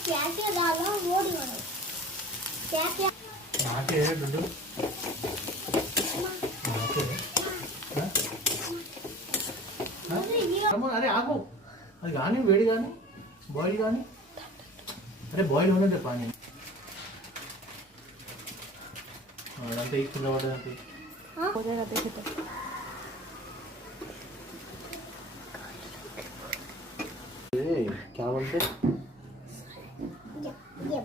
क्या क्या डालो वो नहीं क्या क्या नाके दुड्डू नाके अरे आगो అది కానీ వేడి కానీ బాయిల్ కానీ అరే బాయిల్ होने पानी అదంతా ఈ కింద పడదంతా हो जाएगा देखे तो क्या बोलते ये